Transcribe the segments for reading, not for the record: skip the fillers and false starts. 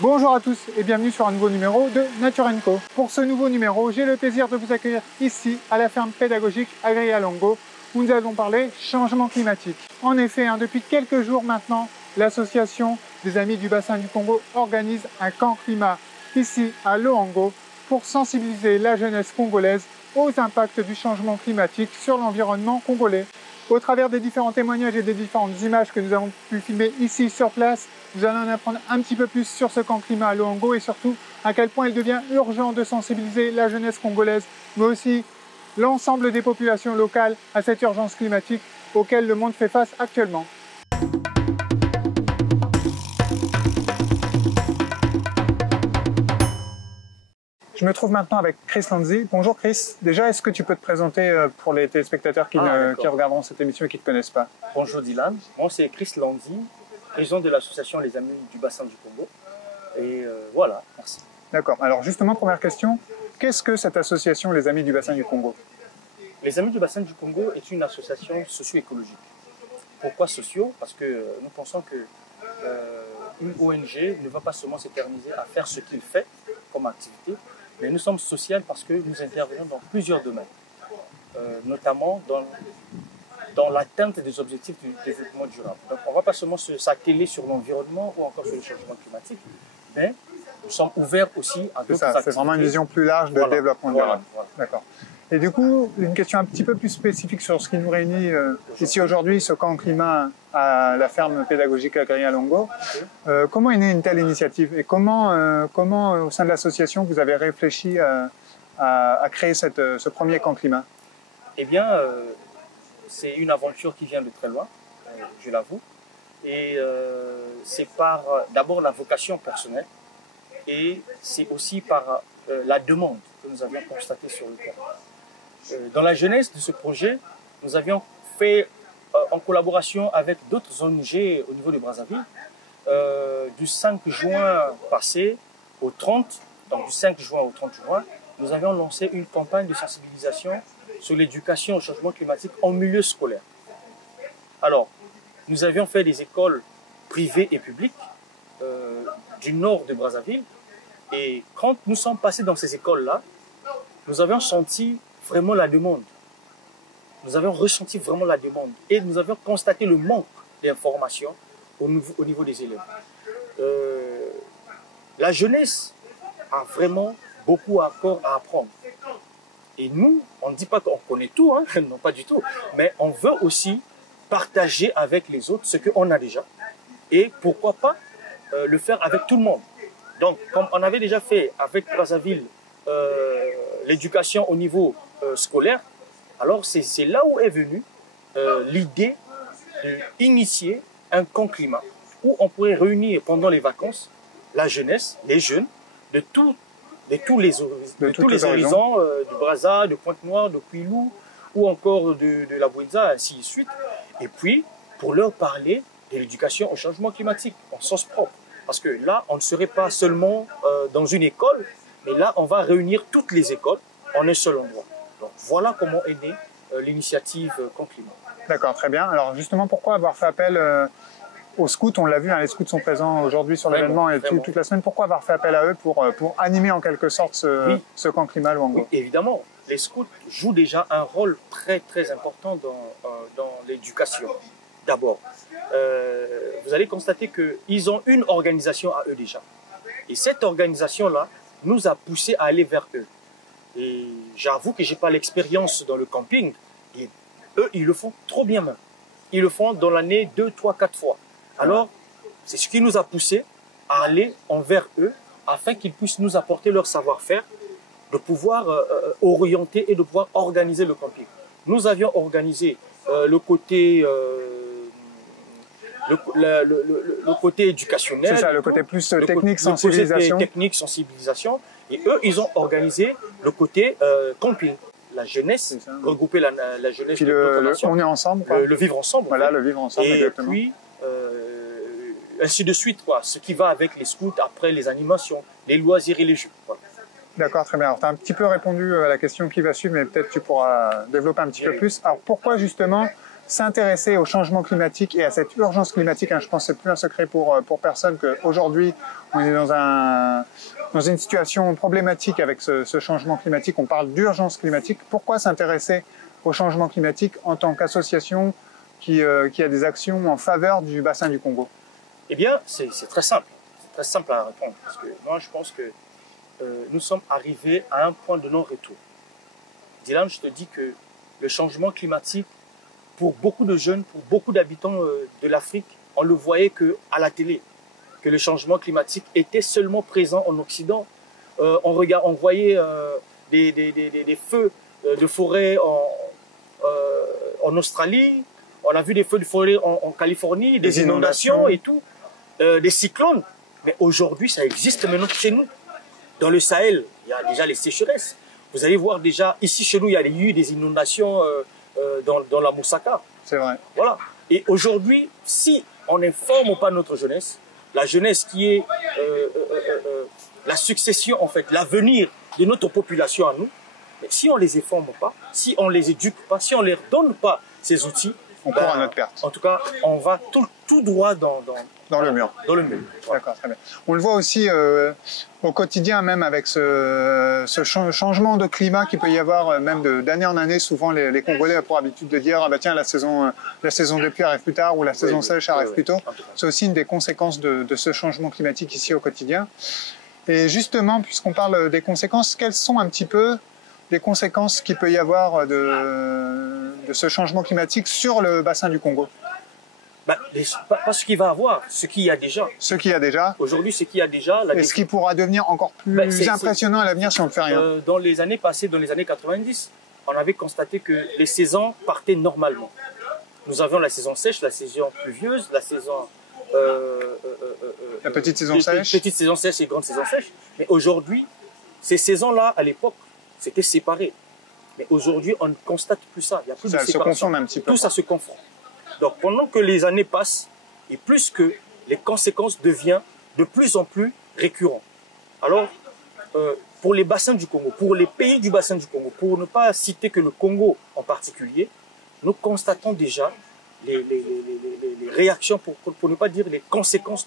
Bonjour à tous et bienvenue sur un nouveau numéro de Nature & Co. Pour ce nouveau numéro, j'ai le plaisir de vous accueillir ici à la ferme pédagogique Agrialongo où nous allons parler changement climatique. En effet, depuis quelques jours maintenant, l'association des Amis du Bassin du Congo organise un camp climat ici à Loango pour sensibiliser la jeunesse congolaise aux impacts du changement climatique sur l'environnement congolais. Au travers des différents témoignages et des différentes images que nous avons pu filmer ici sur place, nous allons en apprendre un petit peu plus sur ce camp climat à Loango et surtout à quel point il devient urgent de sensibiliser la jeunesse congolaise, mais aussi l'ensemble des populations locales à cette urgence climatique auquel le monde fait face actuellement. Je me trouve maintenant avec Chris Lanzi. Bonjour Chris. Déjà, est-ce que tu peux te présenter pour les téléspectateurs qui regarderont cette émission et qui ne te connaissent pas? Bonjour Dylan, moi c'est Chris Lanzi, président de l'association Les Amis du Bassin du Congo. Et voilà, merci. D'accord. Alors justement, première question, qu'est-ce que cette association Les Amis du Bassin du Congo? Les Amis du Bassin du Congo est une association socio-écologique. Pourquoi socio? Parce que nous pensons que une ONG ne va pas seulement s'éterniser à faire ce qu'il fait comme activité, mais nous sommes sociaux parce que nous intervenons dans plusieurs domaines, notamment dans l'atteinte des objectifs du développement durable. Donc on ne va pas seulement s'atteler sur l'environnement ou encore sur le changement climatique, mais nous sommes ouverts aussi à d'autres activités. C'est vraiment une vision plus large de développement durable. Voilà. D'accord. Et du coup, une question un petit peu plus spécifique sur ce qui nous réunit ici aujourd'hui, ce camp climat à la ferme pédagogique Agrialongo. Comment est née une telle initiative et comment au sein de l'association, vous avez réfléchi à créer ce premier camp climat? Eh bien, c'est une aventure qui vient de très loin, je l'avoue. Et c'est par d'abord la vocation personnelle et c'est aussi par la demande que nous avions constatée sur le terrain. Dans la jeunesse de ce projet, nous avions fait, en collaboration avec d'autres ONG au niveau de Brazzaville, du 5 juin passé au 30, donc du 5 juin au 30 juin, nous avions lancé une campagne de sensibilisation sur l'éducation au changement climatique en milieu scolaire. Alors, nous avions fait des écoles privées et publiques du nord de Brazzaville, et quand nous sommes passés dans ces écoles-là, nous avions senti vraiment la demande. Nous avions ressenti vraiment la demande et nous avions constaté le manque d'informations au niveau des élèves. La jeunesse a vraiment beaucoup encore à apprendre. Et nous, on ne dit pas qu'on connaît tout, hein, non pas du tout, mais on veut aussi partager avec les autres ce qu'on a déjà et pourquoi pas le faire avec tout le monde. Donc, comme on avait déjà fait avec Brazzaville l'éducation au niveau scolaire, alors c'est là où est venue l'idée d'initier un camp climat où on pourrait réunir pendant les vacances la jeunesse, les jeunes de tous les horizons, de Brazza, de Pointe-Noire, de Kouilou ou encore de la Bouenza, ainsi de suite. Et puis, pour leur parler de l'éducation au changement climatique en sens propre. Parce que là, on ne serait pas seulement dans une école, mais là, on va réunir toutes les écoles en un seul endroit. Donc, voilà comment est née l'initiative Camp Climat. D'accord, très bien. Alors, justement, pourquoi avoir fait appel aux scouts? On l'a vu, hein, les scouts sont présents aujourd'hui sur l'événement et toute la semaine. Pourquoi avoir fait appel à eux pour animer en quelque sorte ce camp climat Loango? Oui, évidemment. Les scouts jouent déjà un rôle très, très important dans l'éducation. D'abord, vous allez constater qu'ils ont une organisation à eux déjà. Et cette organisation-là nous a poussé à aller vers eux. Et j'avoue que je n'ai pas l'expérience dans le camping. Et eux, ils le font trop bien même. Ils le font dans l'année 2, 3, 4 fois. Alors, c'est ce qui nous a poussé à aller envers eux afin qu'ils puissent nous apporter leur savoir-faire, de pouvoir orienter et de pouvoir organiser le camping. Nous avions organisé le côté éducationnel. C'est ça, le côté plus technique, sensibilisation. Technique, sensibilisation. Et eux, ils ont organisé le côté camping. La jeunesse, regrouper la jeunesse de notre nation. On est ensemble. Le vivre ensemble. Voilà, le vivre ensemble, et exactement. Et puis, ainsi de suite, quoi. Ce qui va avec les scouts, après les animations, les loisirs et les jeux. Voilà. D'accord, très bien. Alors, tu as un petit peu répondu à la question qui va suivre, mais peut-être tu pourras développer un petit peu plus. Alors, pourquoi justement s'intéresser au changement climatique et à cette urgence climatique, hein, je pense que c'est plus un secret pour personne qu'aujourd'hui, on est dans une situation problématique avec ce changement climatique. On parle d'urgence climatique. Pourquoi s'intéresser au changement climatique en tant qu'association qui a des actions en faveur du bassin du Congo? Eh bien, c'est très simple. C'est très simple à répondre. Parce que moi, je pense que nous sommes arrivés à un point de non-retour. Dylan, je te dis que le changement climatique, pour beaucoup de jeunes, pour beaucoup d'habitants de l'Afrique, on le voyait qu'à la télé, que le changement climatique était seulement présent en Occident. On voyait des feux de forêt en Australie, on a vu des feux de forêt en Californie, des inondations et tout, des cyclones. Mais aujourd'hui, ça existe maintenant chez nous. Dans le Sahel, il y a déjà les sécheresses. Vous allez voir déjà, ici chez nous, il y a eu des inondations dans la Moussaka. C'est vrai. Voilà. Et aujourd'hui, si on n'informe pas notre jeunesse, la jeunesse qui est la succession, en fait, l'avenir de notre population à nous, mais si on ne les informe pas, si on ne les éduque pas, si on ne leur donne pas ces outils, on court à notre perte. En tout cas, on va tout droit dans le mur. Dans le mur. Voilà. D'accord, très bien. On le voit aussi au quotidien, même avec ce changement de climat qu'il peut y avoir, même d'année en année. Souvent, les Congolais ont pour habitude de dire ah bah tiens, la saison de pluie arrive plus tard ou la saison sèche arrive plus tôt. C'est aussi une des conséquences de ce changement climatique ici au quotidien. Et justement, puisqu'on parle des conséquences, quelles sont un petit peu les conséquences qu'il peut y avoir de ce changement climatique sur le bassin du Congo? Pas ce qu'il va avoir, ce qu'il y a déjà. Ce qu'il y a déjà. Aujourd'hui, ce qu'il y a déjà. Et ce qui pourra devenir encore plus impressionnant à l'avenir si on ne fait rien. Dans les années passées, dans les années 90, on avait constaté que les saisons partaient normalement. Nous avions la saison sèche, la saison pluvieuse, la saison... la petite saison sèche. Petite saison sèche et grande saison sèche. Mais aujourd'hui, ces saisons-là, à l'époque, c'était séparé. Mais aujourd'hui, on ne constate plus ça. Il y a plus de séparation. Ça se confond un petit peu. Tout ça se confond. Donc, pendant que les années passent, et plus que les conséquences deviennent de plus en plus récurrentes. Alors, pour les bassins du Congo, pour les pays du bassin du Congo, pour ne pas citer que le Congo en particulier, nous constatons déjà les réactions, pour ne pas dire les conséquences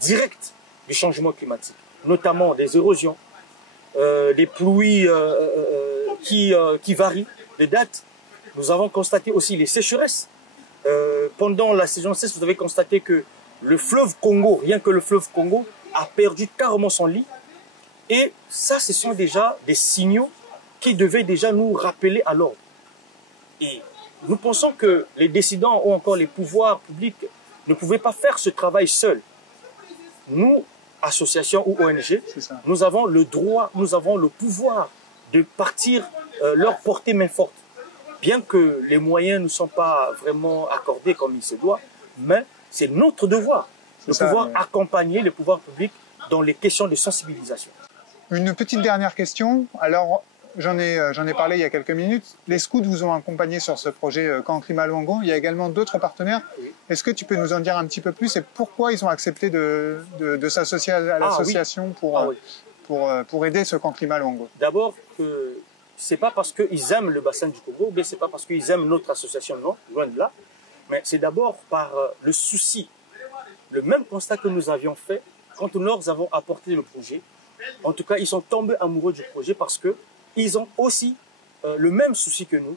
directes du changement climatique, notamment des érosions, des pluies qui varient de date. Nous avons constaté aussi les sécheresses. Pendant la saison sèche, vous avez constaté que le fleuve Congo, rien que le fleuve Congo, a perdu carrément son lit. Et ça, ce sont déjà des signaux qui devaient déjà nous rappeler à l'ordre. Et nous pensons que les décidants ou encore les pouvoirs publics ne pouvaient pas faire ce travail seuls. Nous, associations ou ONG, nous avons le droit, nous avons le pouvoir de partir leur porter main forte. Bien que les moyens ne sont pas vraiment accordés comme il se doit, mais c'est notre devoir de pouvoir accompagner les pouvoirs publics dans les questions de sensibilisation. Une petite dernière question. Alors, j'en ai parlé il y a quelques minutes. Les scouts vous ont accompagné sur ce projet Camp Climat Luango. Il y a également d'autres partenaires. Oui. Est-ce que tu peux nous en dire un petit peu plus et pourquoi ils ont accepté de s'associer à l'association pour aider ce Camp Climat Luango? D'abord, c'est pas parce qu'ils aiment le bassin du Congo, mais c'est pas parce qu'ils aiment notre association, non, loin de là. Mais c'est d'abord par le souci, le même constat que nous avions fait quand nous leur avons apporté le projet. En tout cas, ils sont tombés amoureux du projet parce qu'ils ont aussi le même souci que nous,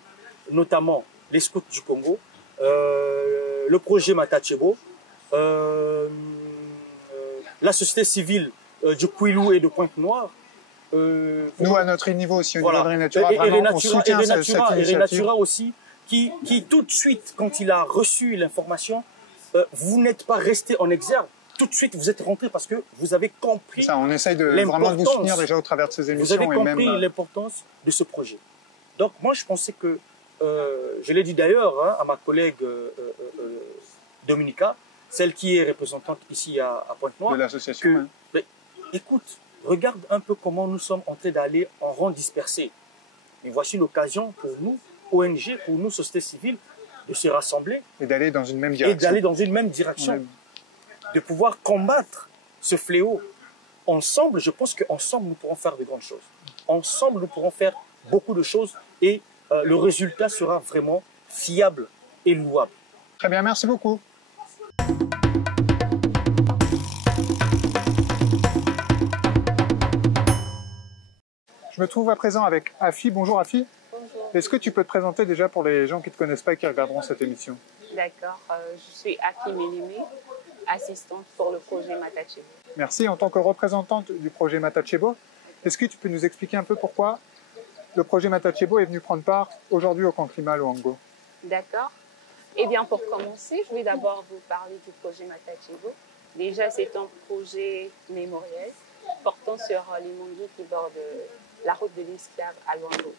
notamment les scouts du Congo, le projet Matachebo, la société civile du Kwilu et de Pointe-Noire. Nous, à notre niveau aussi, au voilà. niveau de Renatura, vraiment, on soutient cette initiative. Et Renatura aussi, qui tout de suite, quand il a reçu l'information, vous n'êtes pas resté en exergue. Tout de suite, vous êtes rentré parce que vous avez compris. Ça, on essaye vraiment de vous soutenir déjà au travers de ces émissions. Vous avez compris l'importance de ce projet. Donc, moi, je pensais que, je l'ai dit d'ailleurs à ma collègue Dominica, celle qui est représentante ici à Pointe-Noire, de l'association. Écoute, regarde un peu comment nous sommes en train d'aller en rang dispersé. Et voici l'occasion pour nous, ONG, pour nous, société civile, de se rassembler. Et d'aller dans une même direction. de pouvoir combattre ce fléau. Ensemble, je pense qu'ensemble, nous pourrons faire de grandes choses. Ensemble, nous pourrons faire beaucoup de choses et le résultat sera vraiment fiable et louable. Très bien, merci beaucoup. Je me trouve à présent avec Afi. Bonjour Afi. Bonjour. Est-ce que tu peux te présenter déjà pour les gens qui ne te connaissent pas et qui regarderont cette émission? D'accord, je suis Afi Mélimé, assistante pour le projet Matachebo. Merci. En tant que représentante du projet Matachebo, est-ce que tu peux nous expliquer un peu pourquoi le projet Matachebo est venu prendre part aujourd'hui au camp climat Luango? D'accord. Eh bien, pour commencer, je vais d'abord vous parler du projet Matachebo. Déjà, c'est un projet mémoriel portant sur les manguiers qui bordent la route de l'esclave à Luango.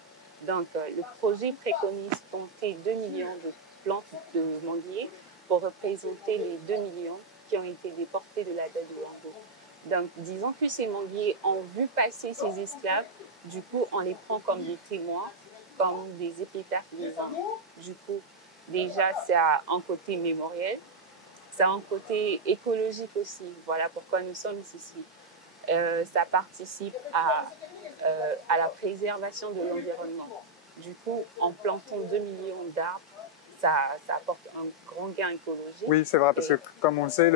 Donc, le projet préconise planter 2 millions de plantes de manguiers pour représenter les 2 millions qui ont été déportés de la baie de Luango. Donc, disons que ces manguiers ont vu passer ces esclaves, du coup, on les prend comme des témoins, comme des épitaphes vivants. Du coup, déjà, ça a un côté mémoriel, ça a un côté écologique aussi. Voilà pourquoi nous sommes ici. Ça participe à la préservation de l'environnement. Du coup, en plantant 2 millions d'arbres, ça apporte un grand gain écologique. Oui, c'est vrai, parce que comme on le sait,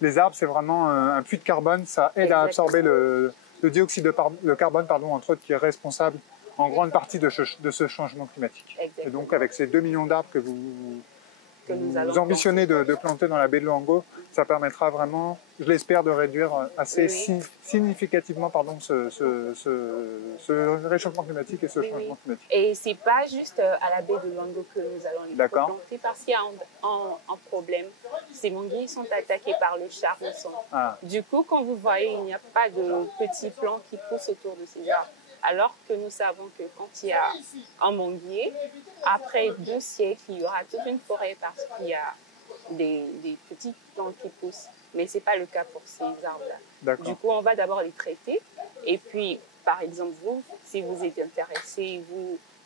les arbres, c'est vraiment un puits de carbone. Ça aide à absorber le dioxyde de carbone, entre autres, qui est responsable en grande partie de ce changement climatique. Exactement. Et donc, avec ces 2 millions d'arbres que vous ambitionnez de planter dans la baie de Luango, ça permettra vraiment, je l'espère, de réduire assez significativement ce réchauffement climatique et ce changement climatique. Et c'est pas juste à la baie de Luango que nous allons les planter, parce qu'il y a un problème. Ces manguiers sont attaqués par le charançon. Ah. Du coup, quand vous voyez, il n'y a pas de petits plants qui poussent autour de ces arbres. Alors que nous savons que quand il y a un manguier, après 2 siècles, il y aura toute une forêt parce qu'il y a des petits plants qui poussent. Mais ce n'est pas le cas pour ces arbres-là. Du coup, on va d'abord les traiter. Et puis, par exemple, vous, si vous êtes intéressé,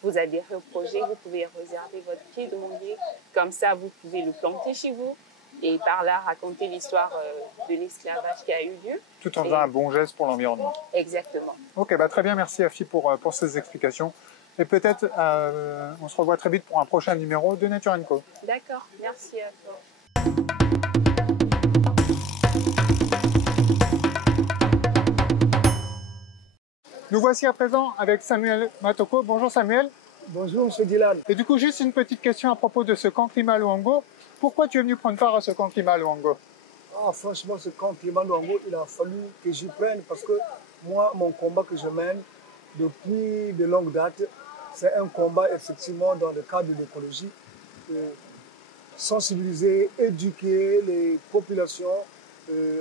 vous adhérez au projet, vous pouvez réserver votre pied de manguier. Comme ça, vous pouvez le planter chez vous. Et par là, raconter l'histoire de l'esclavage qui a eu lieu. Tout en faisant un bon geste pour l'environnement. Exactement. Ok, très bien, merci Afi pour ces explications. Et peut-être, on se revoit très vite pour un prochain numéro de Nature & Co. D'accord, merci à toi. Nous voici à présent avec Samuel Matoko. Bonjour Samuel. Bonjour M. Dylan. Et du coup, juste une petite question à propos de ce camp climat Luango. Pourquoi tu es venu prendre part à ce camp climat Luango? Franchement, ce camp climat Luango, il a fallu que j'y prenne parce que moi, mon combat que je mène depuis de longue date, c'est un combat effectivement dans le cadre de l'écologie. Sensibiliser, éduquer les populations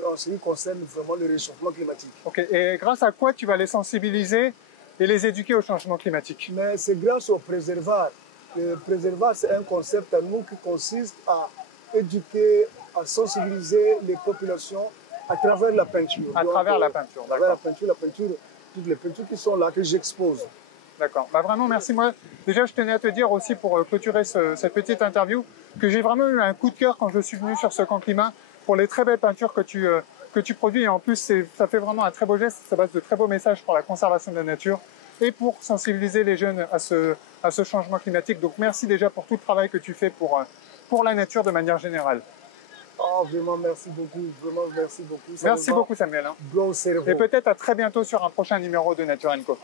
en ce qui concerne vraiment le réchauffement climatique. Ok, et grâce à quoi tu vas les sensibiliser et les éduquer au changement climatique? Mais c'est grâce au préservat. Le préservat, c'est un concept à nous qui consiste à éduquer, à sensibiliser les populations à travers la peinture. À travers la peinture, d'accord. À travers la peinture, toutes les peintures qui sont là, que j'expose. D'accord. Vraiment, merci. Moi, déjà, je tenais à te dire aussi, pour clôturer cette petite interview, que j'ai vraiment eu un coup de cœur quand je suis venu sur ce camp climat pour les très belles peintures que tu produis. Et en plus, ça fait vraiment un très beau geste. Ça passe de très beaux messages pour la conservation de la nature et pour sensibiliser les jeunes à ce changement climatique. Donc, merci déjà pour tout le travail que tu fais pour la nature de manière générale. Oh, vraiment, merci beaucoup. Vraiment, merci beaucoup. Merci beaucoup, Samuel. Bon cerveau. Et peut-être à très bientôt sur un prochain numéro de Nature & Co.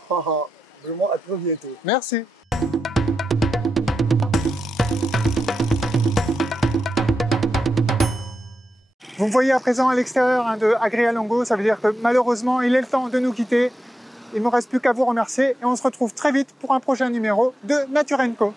Vraiment, à très bientôt. Merci. Vous me voyez à présent à l'extérieur de Agria Luango, ça veut dire que malheureusement, il est le temps de nous quitter. Il ne me reste plus qu'à vous remercier et on se retrouve très vite pour un prochain numéro de Nature & Co.